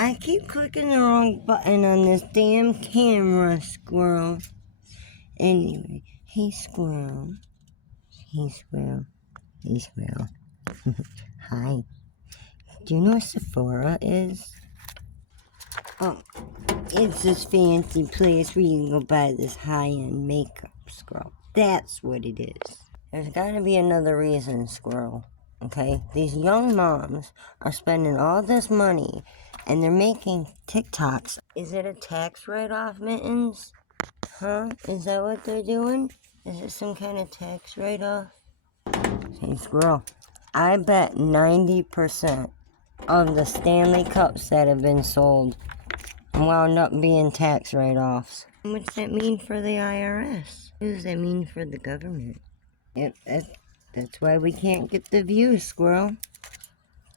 I keep clicking the wrong button on this damn camera, Squirrel. Anyway, hey Squirrel. Hey Squirrel. Hey Squirrel. Hi. Do you know what Sephora is? Oh, it's this fancy place where you can go buy this high-end makeup, Squirrel. That's what it is. There's gotta be another reason, Squirrel. Okay? These young moms are spending all this money and they're making TikToks. Is it a tax write-off, Mittens? Huh? Is that what they're doing? Is it some kind of tax write-off? Hey, Squirrel. I bet 90% of the Stanley Cups that have been sold wound up being tax write-offs. What's that mean for the IRS? What does that mean for the government? That's why we can't get the views, Squirrel.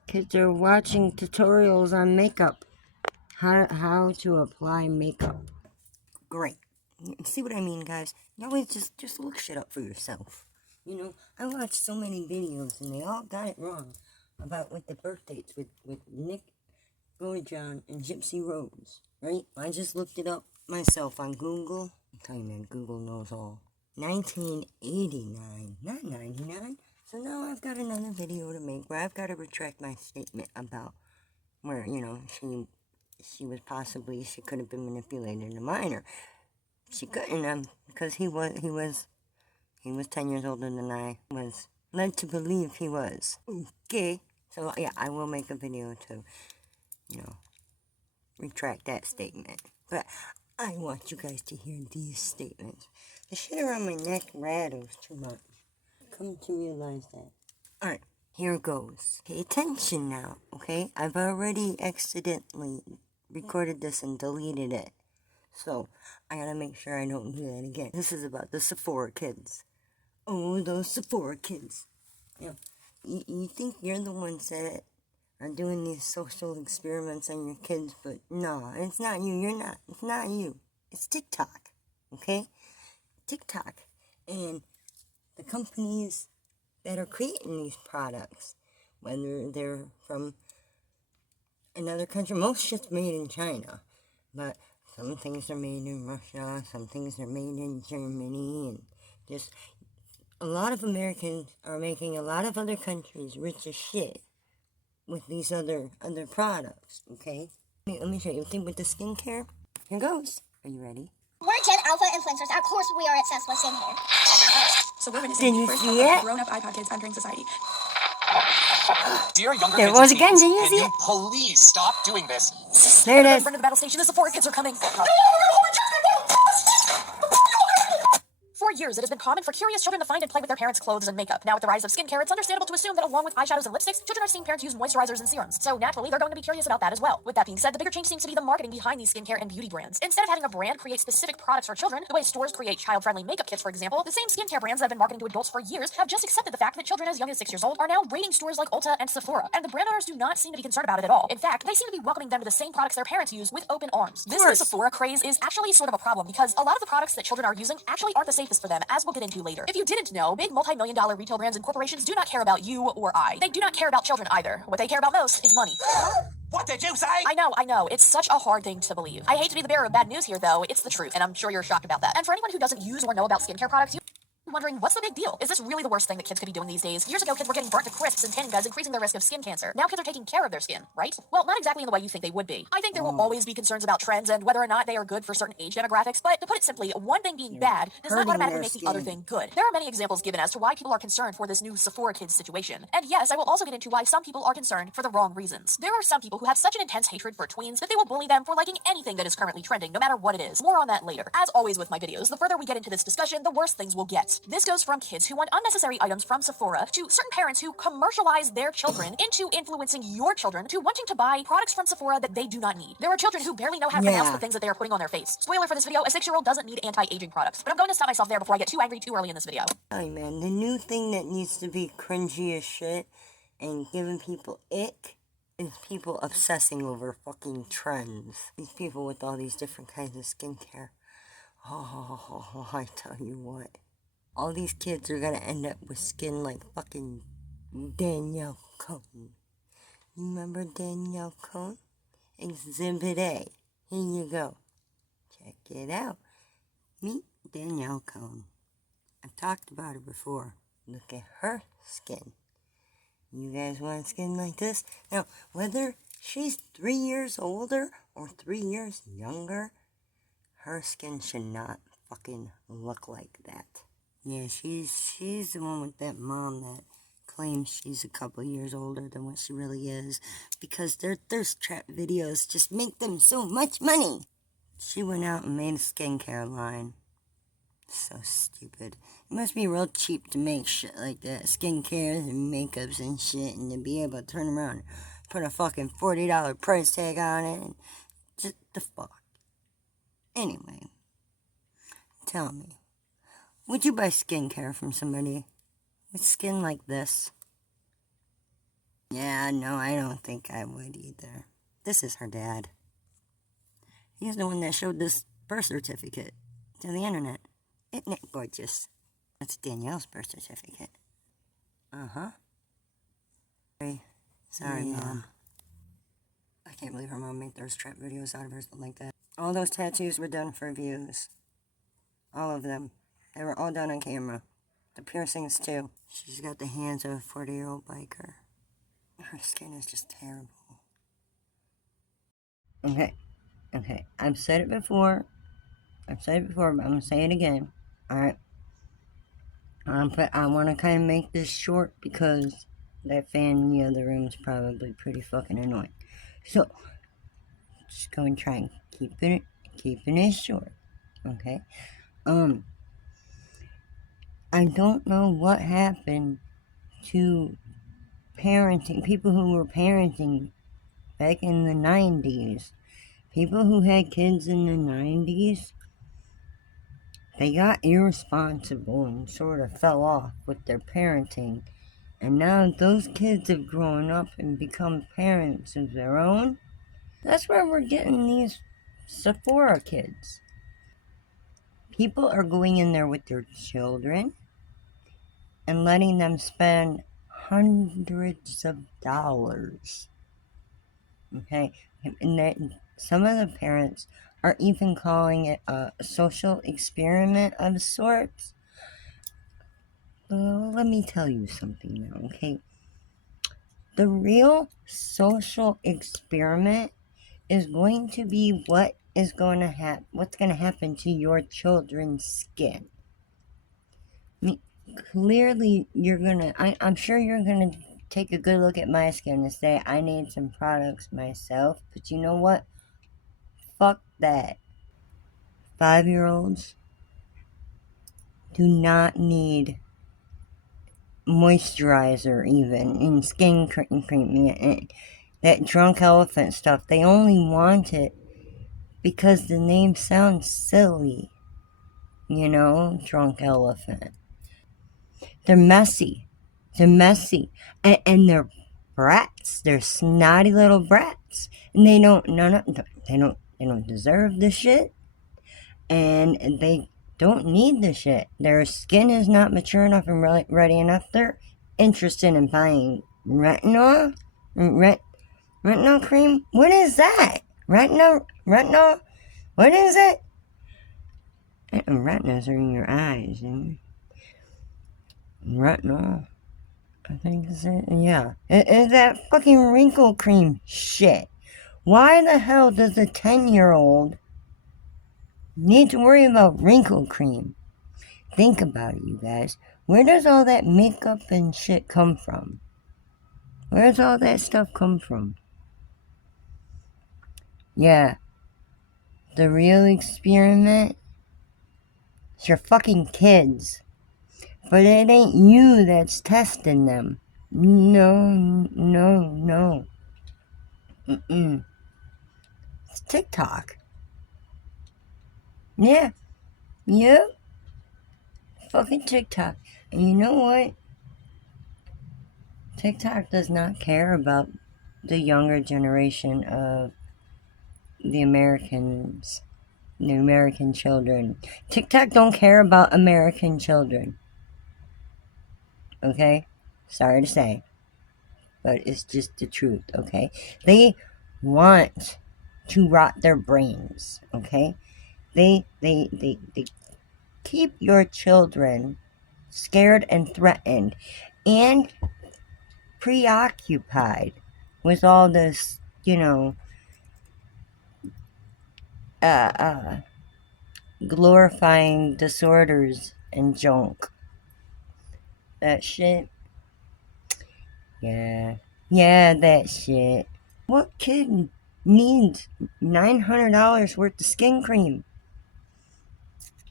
Because they're watching tutorials on makeup. How to apply makeup. Great. See what I mean, guys? You always just look shit up for yourself. You know, I watched so many videos and they all got it wrong about with the birth dates with Nick John and Gypsy Rose, right? I just looked it up myself on Google. I'm telling you, man, Google knows all. 1989, not 99. So now I've got another video to make where I've got to retract my statement about where, you know, she was possibly, she could have been manipulated in a minor. She couldn't, because he was 10 years older than I was led to believe he was. Okay. So, yeah, I will make a video to, you know, retract that statement. But I want you guys to hear these statements. The shit around my neck rattles too much. Come to realize that. Alright, here goes. Pay attention now, okay? I've already accidentally recorded this and deleted it. So, I gotta make sure I don't do that again. This is about the Sephora kids. Oh, those Sephora kids. You know, you think you're the ones that are doing these social experiments on your kids, but no, it's not you. You're not. It's not you. It's TikTok, okay? TikTok and the companies that are creating these products, whether they're from another country. Most shit's made in China, but some things are made in Russia, some things are made in Germany, and just a lot of Americans are making a lot of other countries rich as shit with these other products, okay? Let me show you. Think with the skincare. Here goes. Are you ready? We're Gen Alpha influencers. Of course, we are obsessed with skincare. So we're witnessing the first of grown-up iPad kids entering society. Dear younger There kids it was and again. teens, Did you can see you it? please stop doing this? There it is. In front of the battle station, the Sephora kids are coming. For years, it has been common for curious children to find and play with their parents' clothes and makeup. Now, with the rise of skincare, it's understandable to assume that along with eyeshadows and lipsticks, children are seeing parents use moisturizers and serums. So naturally, they're going to be curious about that as well. With that being said, the bigger change seems to be the marketing behind these skincare and beauty brands. Instead of having a brand create specific products for children, the way stores create child-friendly makeup kits, for example, the same skincare brands that have been marketing to adults for years have just accepted the fact that children as young as 6 years old are now raiding stores like Ulta and Sephora. And the brand owners do not seem to be concerned about it at all. In fact, they seem to be welcoming them to the same products their parents use with open arms. This new Sephora craze is actually sort of a problem because a lot of the products that children are using actually aren't the safest for them, as we'll get into later. If you didn't know, big multi-million-dollar retail brands and corporations do not care about you or I. They do not care about children either. What they care about most is money. What did you say? I know. It's such a hard thing to believe. I hate to be the bearer of bad news here, though. It's the truth, and I'm sure you're shocked about that. And for anyone who doesn't use or know about skincare products, wondering, what's the big deal? Is this really the worst thing that kids could be doing these days? Years ago, kids were getting burnt to crisps and tanning beds, increasing their risk of skin cancer. Now kids are taking care of their skin, right? Well, not exactly in the way you think they would be. I think there will always be concerns about trends and whether or not they are good for certain age demographics, but to put it simply, one thing being bad does not automatically make the other thing good. There are many examples given as to why people are concerned for this new Sephora kids situation. And yes, I will also get into why some people are concerned for the wrong reasons. There are some people who have such an intense hatred for tweens that they will bully them for liking anything that is currently trending, no matter what it is. More on that later. As always with my videos, the further we get into this discussion, the worse things will get. This goes from kids who want unnecessary items from Sephora to certain parents who commercialize their children into influencing your children to wanting to buy products from Sephora that they do not need. There are children who barely know how to pronounce the things that they are putting on their face. Spoiler for this video, a 6-year-old doesn't need anti-aging products. But I'm going to stop myself there before I get too angry too early in this video. Hey man, the new thing that needs to be cringy as shit and giving people ick is people obsessing over fucking trends. These people with all these different kinds of skincare. Oh, I tell you what. All these kids are gonna end up with skin like fucking Danielle Cohn. You remember Danielle Cohn? Exhibit A. Here you go. Check it out. Meet Danielle Cohn. I've talked about her before. Look at her skin. You guys want skin like this? Now, whether she's 3 years older or 3 years younger, her skin should not fucking look like that. Yeah, she's the one with that mom that claims she's a couple years older than what she really is, because their thirst trap videos just make them so much money. She went out and made a skincare line. So stupid. It must be real cheap to make shit like that. Skincares and makeups and shit, and to be able to turn around and put a fucking $40 price tag on it. And just the fuck. Anyway, tell me, would you buy skincare from somebody with skin like this? Yeah, no, I don't think I would either. This is her dad. He's the one that showed this birth certificate to the internet. Isn't it gorgeous? That's Danielle's birth certificate. Uh-huh. Sorry, yeah. Mom. I can't believe her mom made thirst trap videos out of her like that. All those tattoos were done for views. All of them. They were all done on camera. The piercings, too. She's got the hands of a 40-year-old biker. Her skin is just terrible. Okay. I've said it before, but I'm going to say it again. Alright? I want to kind of make this short because that fan in the other room is probably pretty fucking annoying. So, just going to try and keeping it short. Okay? I don't know what happened to parenting, people who were parenting back in the 90s. People who had kids in the 90s, they got irresponsible and sort of fell off with their parenting. And now those kids have grown up and become parents of their own. That's where we're getting these Sephora kids. People are going in there with their children and letting them spend hundreds of dollars. Okay? And some of the parents are even calling it a social experiment of sorts. Let me tell you something now, okay? The real social experiment is going to be what's going to happen to your children's skin. I mean, clearly I'm sure you're gonna take a good look at my skin and say I need some products myself, but you know what? Fuck that. 5-year-olds do not need moisturizer even in skin cream. That drunk elephant stuff, they only want it because the name sounds silly. You know, drunk elephant. They're messy. And they're brats. They're snotty little brats. And they don't deserve the shit. And they don't need the shit. Their skin is not mature enough and ready enough. They're interested in buying retinol cream. What is that? Retinol? What is it? Retinas are in your eyes. Retinol, I think is it. Yeah, it's that fucking wrinkle cream shit. Why the hell does a 10-year-old need to worry about wrinkle cream? Think about it, you guys. Where does all that makeup and shit come from? Where does all that stuff come from? Yeah. The real experiment is your fucking kids. But it ain't you that's testing them. No. It's TikTok. Yeah. Yep. Fucking TikTok. And you know what? TikTok does not care about the younger generation of the American children. TikTok don't care about American children. Okay? Sorry to say. But it's just the truth, okay? They want to rot their brains, okay? They keep your children scared and threatened and preoccupied with all this, glorifying disorders and junk. That shit. Yeah, that shit. What kid needs $900 worth of skin cream?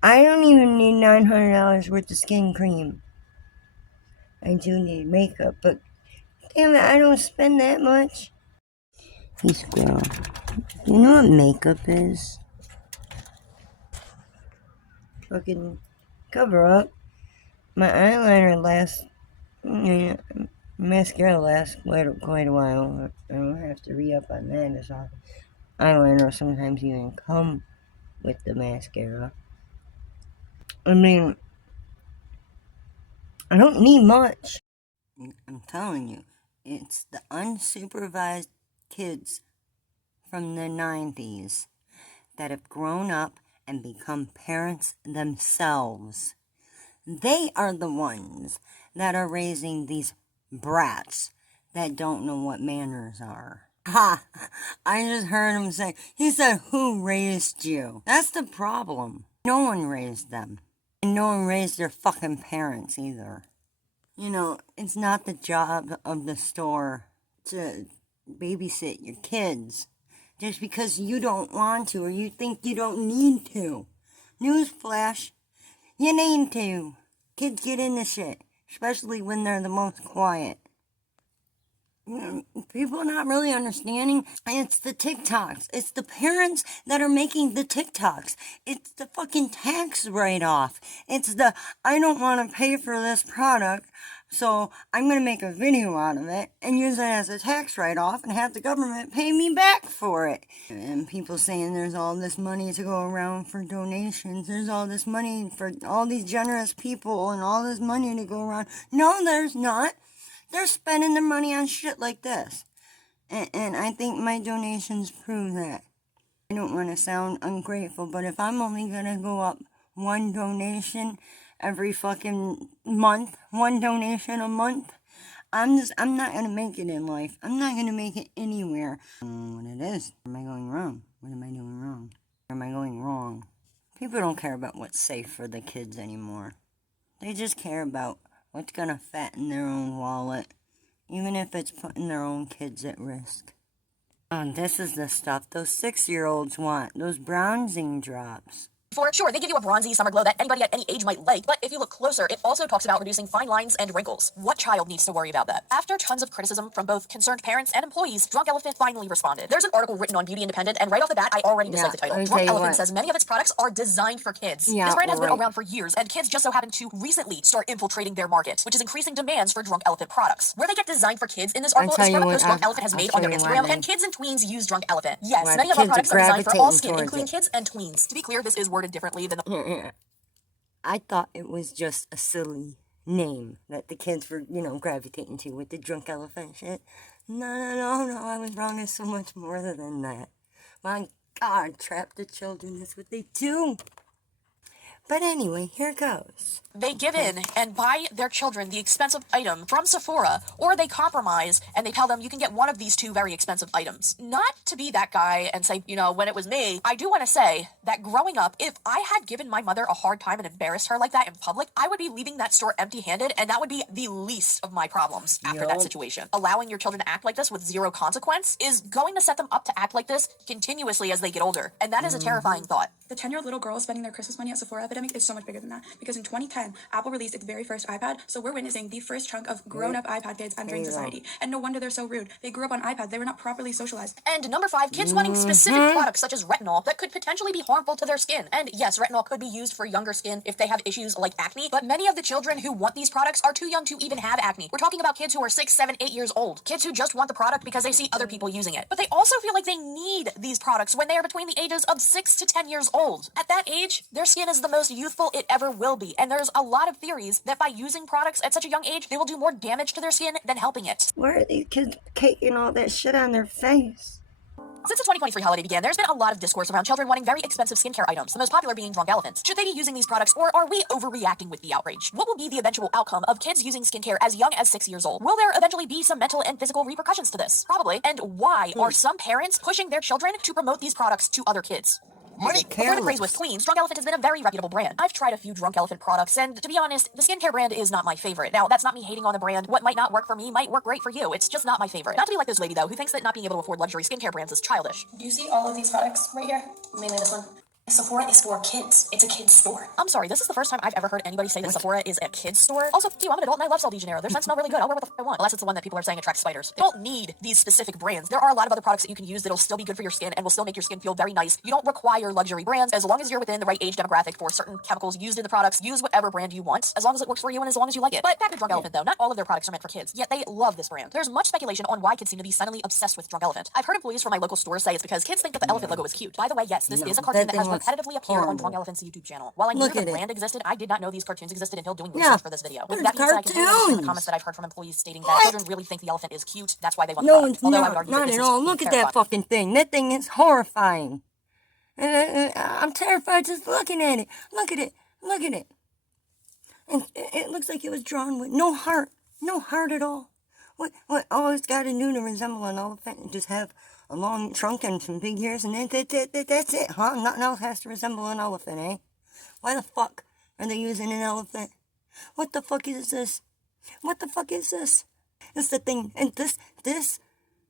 I don't even need $900 worth of skin cream. I do need makeup, but damn it, I don't spend that much. Hey, Squirrel, you know what makeup is? Fucking cover up. My eyeliner lasts, mascara lasts quite a while. I don't have to re-up on that as often. Eyeliner sometimes even come with the mascara. I mean, I don't need much. I'm telling you, it's the unsupervised kids from the 90s that have grown up and become parents themselves. They are the ones that are raising these brats that don't know what manners are. Ha! I just heard him say, he said, who raised you? That's the problem. No one raised them. And no one raised their fucking parents either. It's not the job of the store to babysit your kids just because you don't want to or you think you don't need to. Newsflash, you need to. Kids get into shit, especially when they're the most quiet. People not really understanding. It's the TikToks. It's the parents that are making the TikToks. It's the fucking tax write-off. It's the, I don't want to pay for this product, so I'm going to make a video out of it and use it as a tax write-off and have the government pay me back for it. And people saying there's all this money to go around for donations. There's all this money for all these generous people and all this money to go around. No, there's not. They're spending their money on shit like this. And I think my donations prove that. I don't want to sound ungrateful, but if I'm only going to go up one donation every fucking month, one donation a month, I'm not going to make it in life. I'm not going to make it anywhere. I don't know what it is. Am I going wrong? What am I doing wrong? Or am I going wrong? People don't care about what's safe for the kids anymore. They just care about what's gonna fatten their own wallet, even if it's putting their own kids at risk. This is the stuff those 6-year-olds want, those bronzing drops. For sure, they give you a bronzy summer glow that anybody at any age might like, but if you look closer, it also talks about reducing fine lines and wrinkles. What child needs to worry about that? After tons of criticism from both concerned parents and employees, Drunk Elephant finally responded. There's an article written on Beauty Independent, and right off the bat, I already dislike the title. Drunk Elephant says many of its products are designed for kids. This brand has been around for years, and kids just so happen to recently start infiltrating their market, which is increasing demands for Drunk Elephant products. Where they get designed for kids in this article is from a post Drunk Elephant has made on their Instagram, and kids and tweens use Drunk Elephant. Yes, many of our products are designed for all skin, including kids and tweens. To be clear, this is worded differently than the I thought it was just a silly name that the kids were, gravitating to with the Drunk Elephant shit. No, I was wrong. It's so much more than that. My God, trap the children, that's what they do. But anyway, here goes. They give in and buy their children the expensive item from Sephora, or they compromise and they tell them you can get one of these two very expensive items. Not to be that guy and say, when it was me, I do want to say that growing up, if I had given my mother a hard time and embarrassed her like that in public, I would be leaving that store empty-handed, and that would be the least of my problems after that situation. Allowing your children to act like this with zero consequence is going to set them up to act like this continuously as they get older, and that is a terrifying thought. The 10-year-old little girl spending their Christmas money at Sephora epidemic is so much bigger than that, because in 2010, Apple released its very first iPad, so we're witnessing the first chunk of grown-up iPad kids entering society. And no wonder they're so rude. They grew up on iPads. They were not properly socialized. And number 5, kids wanting specific products such as retinol that could potentially be harmful to their skin. And yes, retinol could be used for younger skin if they have issues like acne, but many of the children who want these products are too young to even have acne. We're talking about kids who are 6, 7, 8 years old. Kids who just want the product because they see other people using it. But they also feel like they need these products when they are between the ages of 6 to 10 years old. At that age, their skin is the most youthful it ever will be. And there's a lot of theories that by using products at such a young age, they will do more damage to their skin than helping it. Why are these kids caking all that shit on their face? Since the 2023 holiday began, there's been a lot of discourse around children wanting very expensive skincare items, the most popular being drunk elephants. Should they be using these products, or are we overreacting with the outrage? What will be the eventual outcome of kids using skincare as young as 6 years old? Will there eventually be some mental and physical repercussions to this? Probably. And why are some parents pushing their children to promote these products to other kids? Money. Before the praise was clean, Drunk Elephant has been a very reputable brand. I've tried a few Drunk Elephant products, and to be honest, the skincare brand is not my favorite. Now, that's not me hating on the brand. What might not work for me might work great for you. It's just not my favorite. Not to be like this lady, though, who thinks that not being able to afford luxury skincare brands is childish. Do you see all of these products right here? Mainly this one. Sephora is for kids. It's a kid's store. I'm sorry, this is the first time I've ever heard anybody say that Sephora is a kid's store. Also, I'm an adult and I love Sol de Janeiro. Their scents smell really good. I'll wear what the f I want. Unless it's the one that people are saying attracts spiders. You don't need these specific brands. There are a lot of other products that you can use that'll still be good for your skin and will still make your skin feel very nice. You don't require luxury brands. As long as you're within the right age demographic for certain chemicals used in the products, use whatever brand you want, as long as it works for you and as long as you like it. But back to Drunk Elephant, though. Not all of their products are meant for kids, yet they love this brand. There's much speculation on why kids seem to be suddenly obsessed with Drunk Elephant. I've heard employees from my local store say it's because kids think that the elephant logo is cute. By the way, yes, this is a cartoon that has repetitively appeared on Drunk Elephant's YouTube channel. While I knew the brand existed, I did not know these cartoons existed until doing research for this video. With that being said, I can understand the comments that I've heard from employees stating that children really think the elephant is cute. That's why they want the product. It's Although I would not, argue not that at all. Look at that fucking thing. That thing is horrifying. I'm terrified just looking at it. Look at it. Look at it. And it looks like it was drawn with no heart. No heart at all. What all it's got to do to resemble an elephant and just have a long trunk and some big ears, and that's it, huh? Nothing else has to resemble an elephant, eh? Why the fuck are they using an elephant? What the fuck is this? What the fuck is this? It's the thing, and this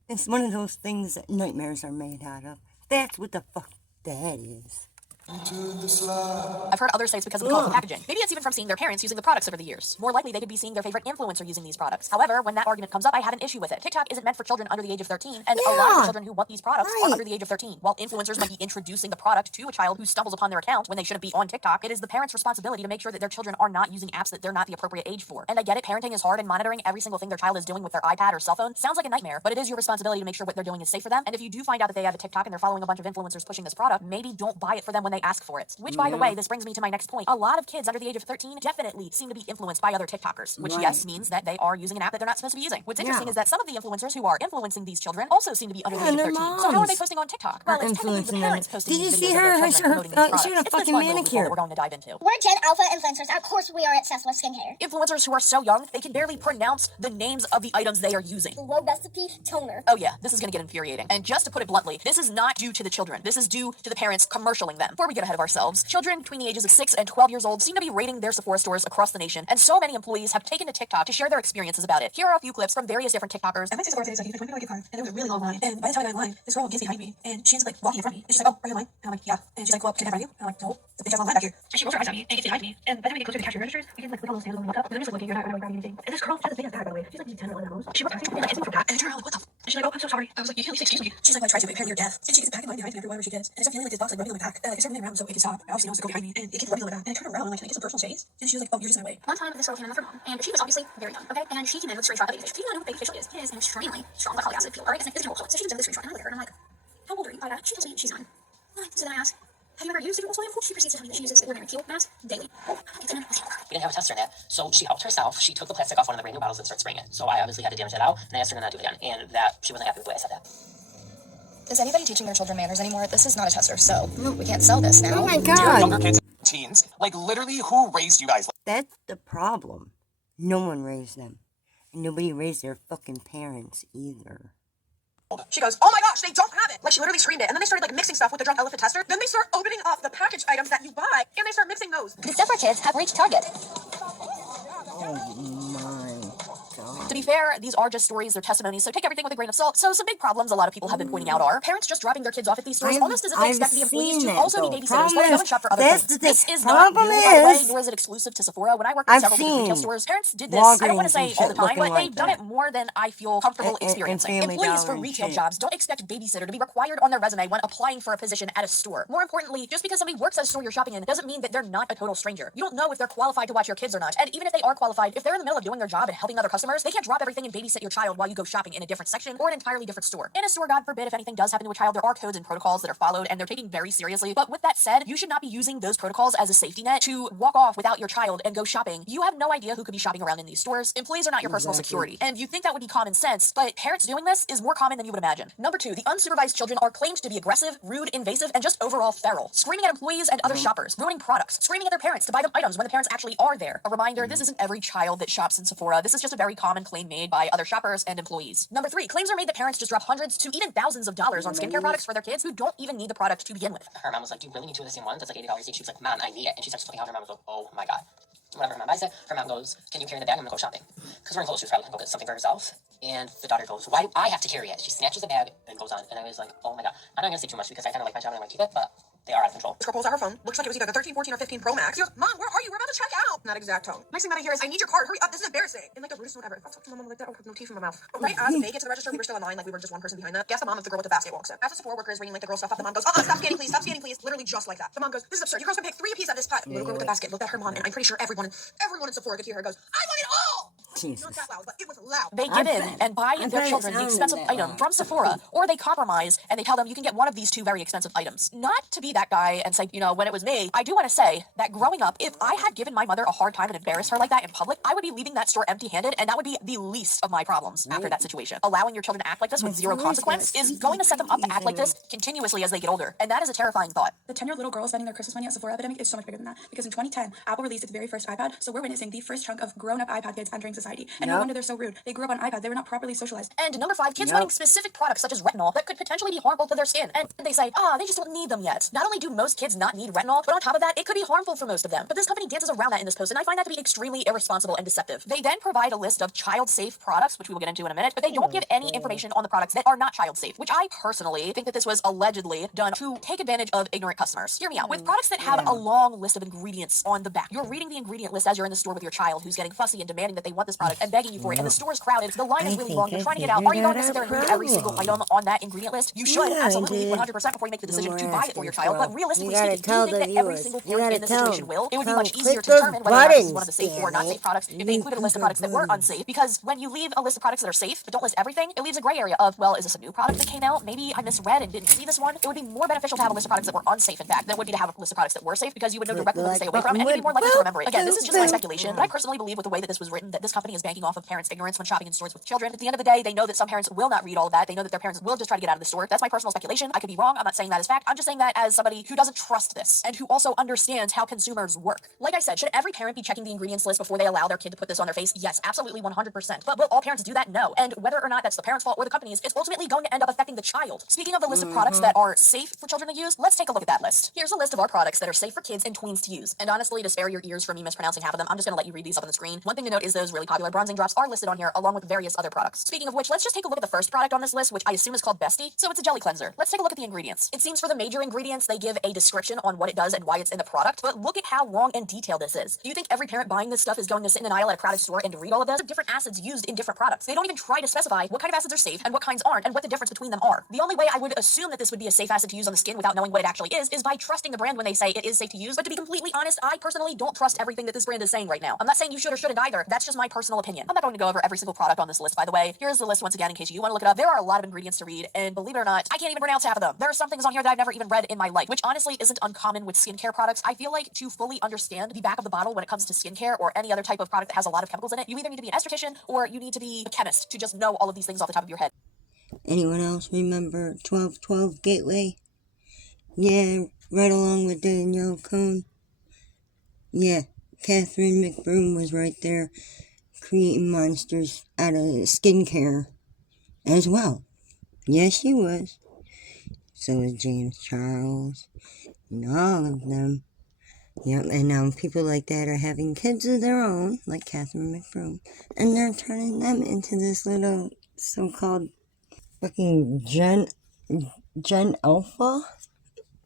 is one of those things that nightmares are made out of. That's what the fuck that is. I've heard other sites because of the colorful packaging. Maybe it's even from seeing their parents using the products over the years. More likely, they could be seeing their favorite influencer using these products. However, when that argument comes up, I have an issue with it. TikTok isn't meant for children under the age of 13, and a lot of children who want these products are under the age of 13. While influencers might be introducing the product to a child who stumbles upon their account when they shouldn't be on TikTok, it is the parents' responsibility to make sure that their children are not using apps that they're not the appropriate age for. And I get it, parenting is hard, and monitoring every single thing their child is doing with their iPad or cell phone sounds like a nightmare, but it is your responsibility to make sure what they're doing is safe for them. And if you do find out that they have a TikTok and they're following a bunch of influencers pushing this product, maybe don't buy it for them when they ask for it. Which, by the way, this brings me to my next point. A lot of kids under the age of 13 definitely seem to be influenced by other TikTokers, which yes means that they are using an app that they're not supposed to be using. What's interesting is that some of the influencers who are influencing these children also seem to be under the age of 13. So how are they posting on TikTok? Well, it's technically the parents posting these videos of their children promoting these products. She had a It's this fucking fun little loophole manicure. that we're going to dive into. We're Gen Alpha influencers. Of course, we are obsessed with skincare. Influencers who are so young, they can barely pronounce the names of the items they are using. Low recipe toner. Oh yeah, this is gonna get infuriating. And just to put it bluntly, this is not due to the children. This is due to the parents commercialing them. Before we get ahead of ourselves, children between the ages of 6 and 12 years old seem to be raiding their Sephora stores across the nation, and so many employees have taken to TikTok to share their experiences about it. Here are a few clips from various different TikTokers. I went to Sephora today, so he was 20 minutes car, and there was a really long line. And by the time I got in line, this girl gets behind me, and she's like walking in front of me, and she's like, "Oh, are you in line?" And I'm like, "Yeah." And she's like, "Well, can I find you?" And I'm like, "No, the bitch has a line back here." And she rolls her eyes at me and gets behind me, and by the time we get closer to the cashier registers, we can like click on those handles and look up, and I'm just like looking, you're not really grabbing anything. And this girl has a big ass bag, by the way. She's like maybe 10 or 11 of those. She was asking me like, "Is it from Pat?" And I turned around like, "What the?" And she's like, "Oh, I'm so sorry." I was like, "You can't at least excuse me." She's like, "Well, I tried to, but apparently you're deaf." And she gets back in line behind me everywhere she gets, and I start feeling like this box like rubbing on my back. I start moving around so it can stop. I obviously know it's to go behind me, and it keeps rubbing on my back. And I turn around and I'm like, "Can I get some personal space?" And she was like, "Oh, you're just in my way." One time, this girl came in with her mom, and she was obviously very young, okay? And she came in with a screenshot of baby facial. Do you know what baby facial is? It is an extremely strong glycolic acid peel, alright? It's an so she comes in with a screenshot, and I look at her, and I'm like, "How old are you?" She tells me she's 9. So then I ask, "Have you ever used different oil?" She proceeds to tell me that she uses the ordinary peel mask daily. We didn't have a tester in that, so she helped herself. She took the plastic off one of the brand new bottles and started spraying it. So I obviously had to damage that out, and I asked her to not do it again. And that she wasn't happy with the way I said that. Is anybody teaching their children manners anymore? This is not a tester, so we can't sell this now. Oh my Dear god. younger kids and teens, like literally who raised you guys? That's the problem. No one raised them. And nobody raised their fucking parents either. She goes, "Oh my gosh, they don't have it!" Like she literally screamed it, and then they started like mixing stuff with the Drunk Elephant tester. Then they start opening off the packaged items that you buy, and they start mixing those. The Sephora kids have reached Target. Oh my god. To be fair, these are just stories, they're testimonies, so take everything with a grain of salt. So some big problems a lot of people have been pointing out are parents just dropping their kids off at these stores almost as if they expect the employees to also be babysitters while they go and shop for other things. This is not new, by the way, nor is it exclusive to Sephora. When I worked at several different retail stores, parents did this, I don't want to say all the time, but they've done it more than I feel comfortable experiencing. Employees for retail jobs don't expect babysitter to be required on their resume when applying for a position at a store. More importantly, just because somebody works at a store you're shopping in doesn't mean that they're not a total stranger. You don't know if they're qualified to watch your kids or not. And even if they are qualified, if they're in the middle of doing their job and helping other customers, stores, they can't drop everything and babysit your child while you go shopping in a different section or an entirely different store. In a store, God forbid, if anything does happen to a child, there are codes and protocols that are followed and they're taken very seriously. But with that said, you should not be using those protocols as a safety net to walk off without your child and go shopping. You have no idea who could be shopping around in these stores. Employees are not your personal security. And you think that would be common sense, but parents doing this is more common than you would imagine. Number 2, the unsupervised children are claimed to be aggressive, rude, invasive, and just overall feral. Screaming at employees and other shoppers, ruining products, screaming at their parents to buy them items when the parents actually are there. A reminder, this isn't every child that shops in Sephora. This is just a very common claim made by other shoppers and employees. Number 3, claims are made that parents just drop hundreds to even thousands of dollars on skincare products for their kids who don't even need the product to begin with. Her mom was like, do you really need 2 of the same ones? That's like $80 each. She was like, Mom, I need it. And she starts flipping out. Her mom was like, oh my God. Whenever her mom buys it, her mom goes, can you carry the bag? I'm gonna go shopping. Because we're in clothes, she was probably gonna go get something for herself. And the daughter goes, why do I have to carry it? She snatches the bag and goes on. And I was like, oh my God. I'm not gonna say too much because I kind of like my job and I want to keep it, but they are out of control. This girl pulls out her phone. Looks like it was either the 13, 14, or 15 Pro Max. She goes, Mom, where are you? We're about to check out. In that exact tone. Next thing that I hear is, I need your card. Hurry up. This is embarrassing. In like the rudest tone ever. If I talk to my mom like that, I'll have no teeth in my mouth. But right as they get to the register, we were still in line. Like we were just one person behind that. Guess the mom of the girl with the basket walks in. As the Sephora worker is reading like the girl stuff up, the mom goes, stop scanning, please. Stop scanning, please. Literally just like that. The mom goes, this is absurd. You girls can pick 3 apiece at this time. The little girl with the basket looked at her mom, and I'm pretty sure everyone in Sephora could hear her goes, I want it all. Jesus. Not that loud, but it was loud. They give in and buy their children the expensive item from Sephora, or they compromise and they tell them you can get one of these 2 very expensive items. Not to be that guy and say, when it was me, I do want to say that growing up, if I had given my mother a hard time and embarrassed her like that in public, I would be leaving that store empty-handed, and that would be the least of my problems after that situation. Allowing your children to act like this with zero consequence is going to set them up to act like this continuously as they get older, and that is a terrifying thought. The 10-year-old little girl spending their Christmas money at Sephora epidemic is so much bigger than that. Because in 2010, Apple released its very first iPad, so we're witnessing the first chunk of grown-up iPad kids entering society. And no wonder they're so rude. They grew up on iPad. They were not properly socialized. And number 5, kids wanting specific products such as retinol that could potentially be harmful to their skin. And they say, they just don't need them yet. Not only do most kids not need retinol, but on top of that, it could be harmful for most of them. But this company dances around that in this post, and I find that to be extremely irresponsible and deceptive. They then provide a list of child-safe products, which we will get into in a minute, but they don't give any information on the products that are not child-safe, which I personally think that this was allegedly done to take advantage of ignorant customers. Hear me out. With products that have a long list of ingredients on the back, you're reading the ingredient list as you're in the store with your child who's getting fussy and demanding that they want this product and begging you for it, and the store is crowded, the line is really long, you're trying to get out. Are you going to sit there and read every single item on that ingredient list? You should, absolutely, 100% before you make the decision to buy it for your child, but realistically speaking, do you think that every single parent in this situation will? It would be much easier to determine whether or not this is one of the safe or not safe products if they included a list of products that were unsafe, because when you leave a list of products that are safe but don't list everything, it leaves a gray area of, well, is this a new product that came out? Maybe I misread and didn't see this one. It would be more beneficial to have a list of products that were unsafe, in fact, than it would be to have a list of products that were safe, because you would know directly what to stay away from, and you'd be more likely to remember it. Again, this is just my speculation, but I personally believe with the way that this was written that this company is banking off of parents' ignorance when shopping in stores with children. At the end of the day, they know that some parents will not read all of that. They know that their parents will just try to get out of the store. That's my personal speculation. I could be wrong. I'm not saying that as fact. I'm just saying that as somebody who doesn't trust this and who also understands how consumers work. Like I said, should every parent be checking the ingredients list before they allow their kid to put this on their face? Yes, absolutely, 100%. But will all parents do that? No. And whether or not that's the parent's fault or the company's, it's ultimately going to end up affecting the child. Speaking of the list of products that are safe for children to use, let's take a look at that list. Here's a list of our products that are safe for kids and tweens to use. And honestly, to spare your ears from me mispronouncing half of them, I'm just going to let you read these up on the screen. One thing to note is those really popular bronzing drops are listed on here along with various other products. Speaking of which, let's just take a look at the first product on this list, which I assume is called Bestie. So it's a jelly cleanser. Let's take a look at the ingredients. It seems for the major ingredients, they give a description on what it does and why it's in the product, but look at how long and detailed this is. Do you think every parent buying this stuff is going to sit in an aisle at a crowded store and read all of this? There are different acids used in different products. They don't even try to specify what kind of acids are safe and what kinds aren't and what the difference between them are. The only way I would assume that this would be a safe acid to use on the skin without knowing what it actually is by trusting the brand when they say it is safe to use. But to be completely honest, I personally don't trust everything that this brand is saying right now. I'm not saying you should or shouldn't either. That's just my personal opinion. I'm not going to go over every single product on this list, by the way. Here's the list once again in case you want to look it up. There are a lot of ingredients to read, and believe it or not, I can't even pronounce half of them. There are some things on here that I've never even read in my life, which honestly isn't uncommon with skincare products. I feel like to fully understand the back of the bottle when it comes to skincare or any other type of product that has a lot of chemicals in it, you either need to be an esthetician or you need to be a chemist to just know all of these things off the top of your head. Anyone else remember 1212 Gateway? Yeah, right along with Danielle Cohn. Yeah, Catherine McBroom was right there creating monsters out of skincare as well. Yes, she was. So was James Charles and all of them. Yep, and now people like that are having kids of their own, like Catherine McBroom, and they're turning them into this little so-called fucking Gen Alpha?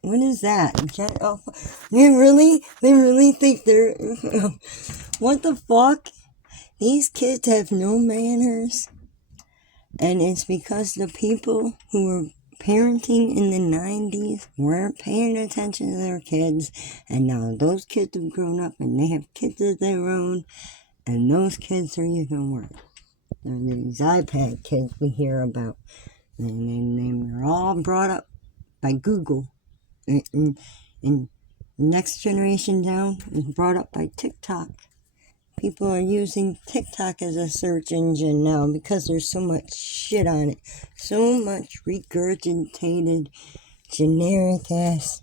What is that? Gen Alpha? They really think they're... What the fuck? These kids have no manners. And it's because the people who were parenting in the 90s weren't paying attention to their kids. And now those kids have grown up and they have kids of their own. And those kids are even worse. these iPad kids we hear about. And they're all brought up by Google. And the next generation down is brought up by TikTok. People are using TikTok as a search engine now because there's so much shit on it. So much regurgitated, generic-ass,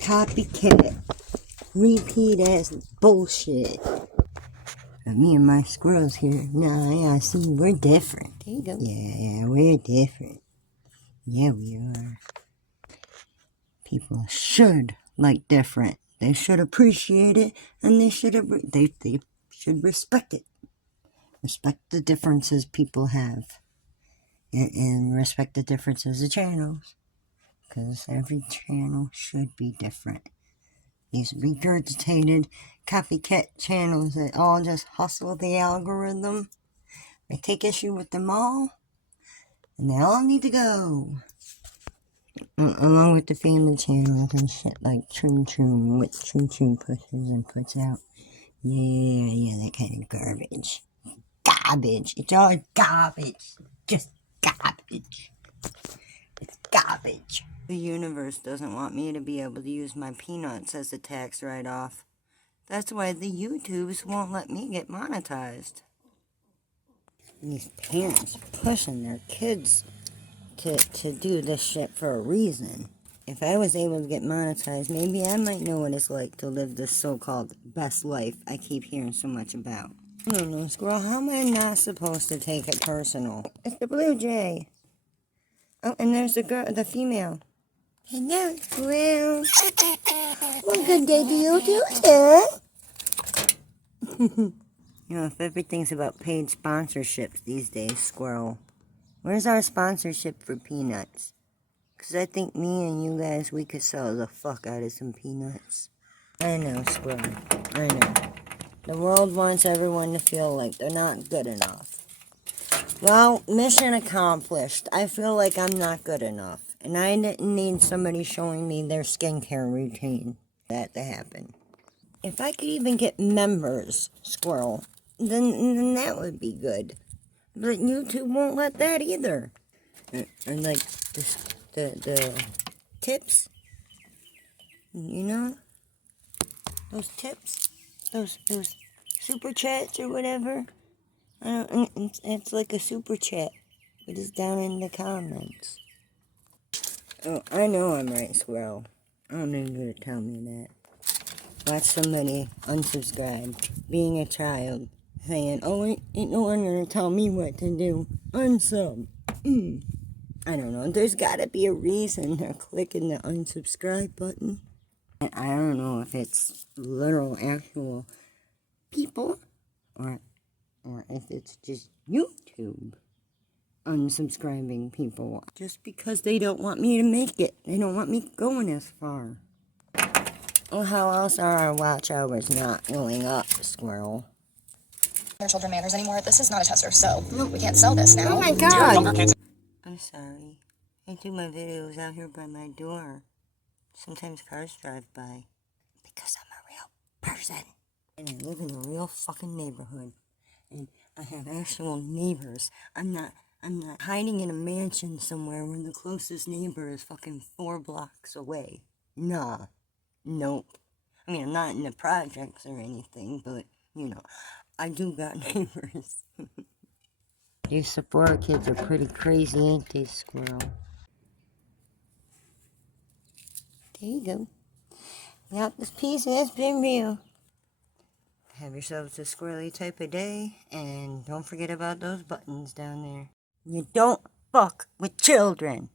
copycat, repeat-ass bullshit. Me and my squirrels here. Nah, yeah, see, we're different. There you go. Yeah, we're different. Yeah, we are. People should like different. They should appreciate it, and they should respect it. Respect the differences people have, and respect the differences of channels, because every channel should be different. These regurgitated copycat channels that all just hustle the algorithm, I take issue with them all, and they all need to go. Along with the family channels and shit like Troom Troom, what Troom Troom pushes and puts out. Yeah, that kind of garbage. Garbage. It's all garbage. Just garbage. It's garbage. The universe doesn't want me to be able to use my peanuts as a tax write-off. That's why the YouTubes won't let me get monetized. These parents pushing their kids to do this shit for a reason. If I was able to get monetized, maybe I might know what it's like to live this so-called best life I keep hearing so much about. I don't know, Squirrel, how am I not supposed to take it personal? It's the blue jay. Oh, and there's the girl, the female. Hello, Squirrel. What good day do you do, sir? You know, if everything's about paid sponsorships these days, Squirrel, where's our sponsorship for peanuts? Because I think me and you guys, we could sell the fuck out of some peanuts. I know, Squirrel. I know. The world wants everyone to feel like they're not good enough. Well, mission accomplished. I feel like I'm not good enough. And I didn't need somebody showing me their skincare routine for that to happen. If I could even get members, Squirrel, then that would be good. But YouTube won't let that either. And like the tips, you know, those tips, those super chats or whatever. It's like a super chat, but it's down in the comments. Oh, I know I'm right, Squirrel. I don't need you to tell me that. Watch somebody unsubscribe, being a child, saying, "Oh, ain't no one gonna tell me what to do. Unsub." I don't know. There's gotta be a reason they're clicking the unsubscribe button. I don't know if it's literal, actual people, or if it's just YouTube unsubscribing people just because they don't want me to make it. They don't want me going as far. Well, how else are our watch hours not going up, Squirrel? Their children manners anymore. This is not a tester, so we can't sell this now. Oh my Do your younger god! kids I'm sorry. I do my videos out here by my door. Sometimes cars drive by. Because I'm a real person. And I live in a real fucking neighborhood. And I have actual neighbors. I'm not hiding in a mansion somewhere where the closest neighbor is fucking 4 blocks away. Nah. Nope. I mean, I'm not in the projects or anything, but, you know, I do got neighbors. These Sephora kids are pretty crazy, ain't they, Squirrel? There you go. Yep, this piece has been real. Have yourselves a squirrely type of day, and don't forget about those buttons down there. You don't fuck with children.